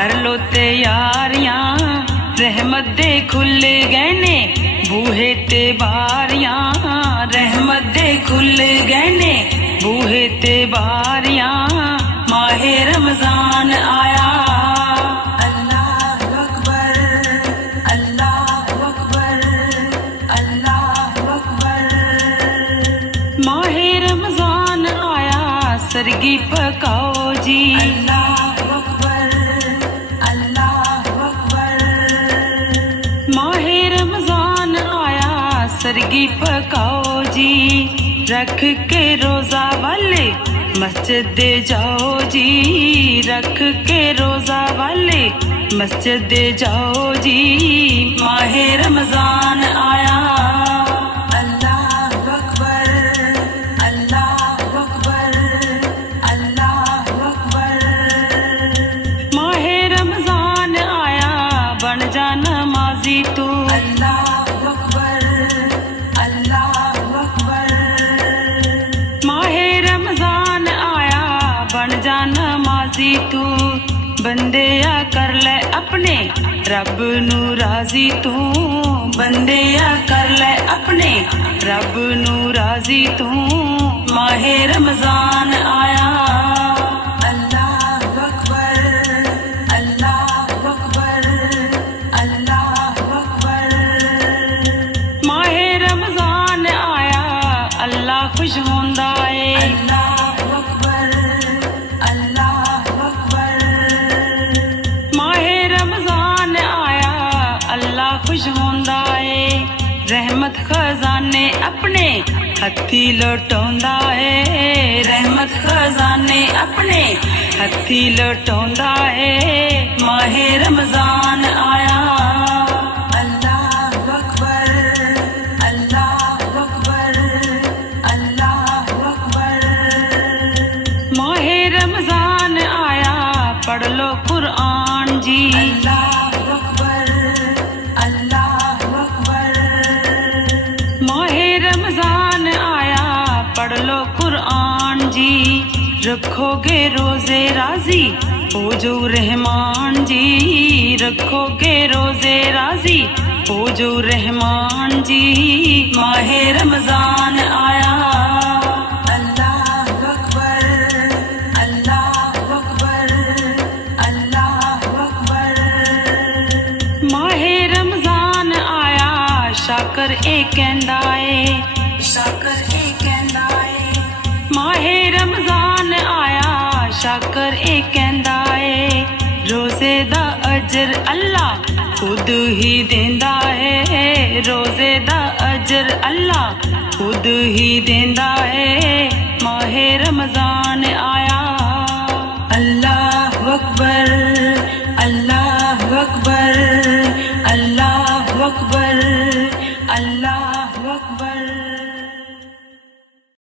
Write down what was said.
کر لو تیاریاں رحمت دے کھل گئے نے بوہے تے باریاں رحمت دے کھل گئے نے بوہے تے باریاں ماہ رمضان آیا ماہ رمضان آیا سرگی پکاؤ جی اللہ اکبر ماہ رمضان آیا سرگی پکاؤ جی رکھ کے روزہ والے مسجد دے جاؤ جی رکھ کے روزہ والے مسجد دے جاؤ جی ماہ رمضان آیا تو اللہ اکبر ماہ رمضان آیا بن جا نمازی تو بندیا کر لے اپنے رب نو راضی تو بندیا کر لے اپنے رب نو راضی تو ماہ رمضان آیا خوش ہوندا اے اللہ اکبر ماہ رمضان آیا اللہ خوش ہوندا اے رحمت خزانے اپنے ہتھی لٹاوندا اے رحمت خزانے اپنے ہتھی لٹاوندا اے ماہ رمضان آیا پڑھ لو قرآن جی اللہ اکبر ماہ رمضان آیا پڑھ لو قرآن جی رکھو گے روزے راضی ہو جو رحمان جی رکھو گے روزے راضی ہو جو رحمان جی ماہ رمضان آیا شاکر اے کہندا اے ماہ رمضان آیا شاکر اے کہندا اے روزے دا اجر اللہ خود ہی دیندا اے روزے دا اجر اللہ خود ہی دیندا اے ماہ رمضان آیا اللہ اکبر